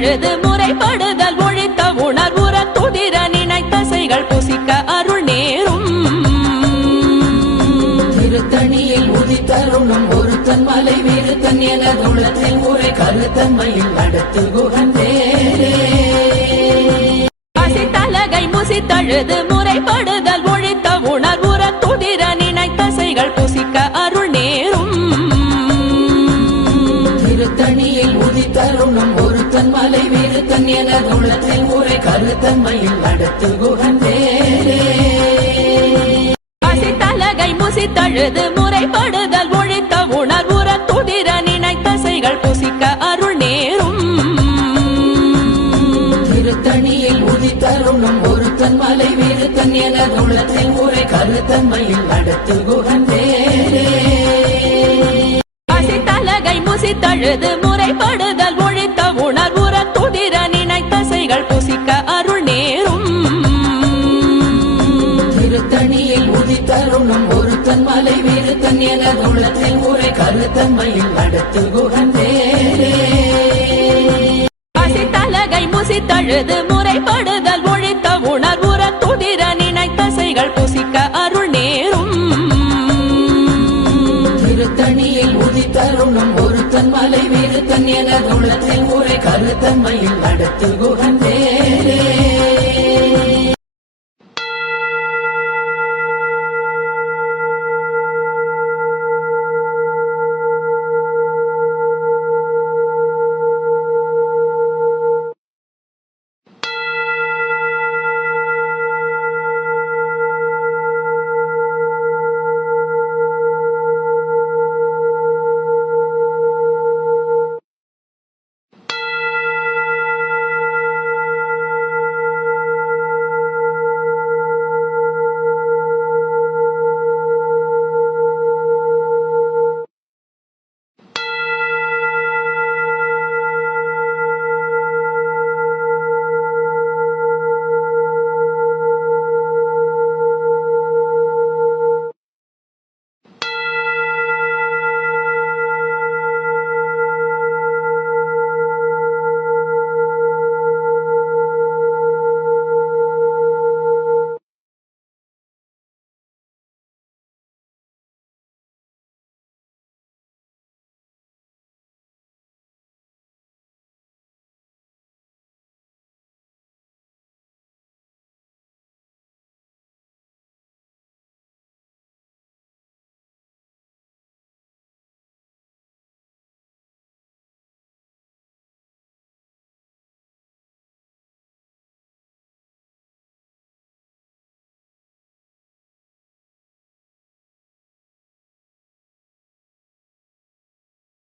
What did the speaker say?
முசித்தழுது முறைப்படுதல் ஒழித்த உணர்வுற துதிர நினைத்தசைகள் புசிக்க அருள் நேரும் திருத்தணியில் உதித்தருளும் ஒருத்தன் மலை வீருத்தன் எனதுள்ளத்தில் முறை கருத்தன்மையில் நடத்து குகந்தே பசித்தலகை முசித்தழுது முறைப்படுதல் ஒழித்த உணர்வுற துதிர நினைத்தசைகள் புசிக்க அருள் நேரும் திருத்தணியில் உதித்தருளும் ஒருத்தன் மலை வீருத்தன் எனதுள்ளத்தில் முறை கருத்தன்மையில் நடத்து குகந்தே பசித்தலகை முசித்தழுது முறைப்படுதல் ஒழித்த உணர்வுற துதிர நினைத்தசைகள் புசிக்க அருள் நேரும் திருத்தணியில் உதித்தருளும் ஒருத்தன் மலை வீருத்தன் எனதுள்ளத்தில் முறை கருத்தன்மையில் நடத்து குகந்தே பசித்தலகை முசித்தழுது முறைப்படுதல் ஒழித்த உணர்வுற துதிர நினைத்தசைகள் புசிக்க அருள் நேரும் திருத்தணியில் உதித்தருளும் ஒருத்தன் மலை வீருத்தன் எனதுள்ளத்தில் முறை கருத்தன்மையில் நடத்து குகந்தே பசித்தலகை முசித்தழுது முறைப்படுதல் ஒழித்த உணர்வுற துதிர நினைத்தசைகள் புசிக்க அருள் நேரும் திருத்தணியில் உதித்தருளும் ஒருத்தன் மலை வீருத்தன் எனதுள்ளத்தில் முறை கருத்தன்மையில் நடத்து குகந்தே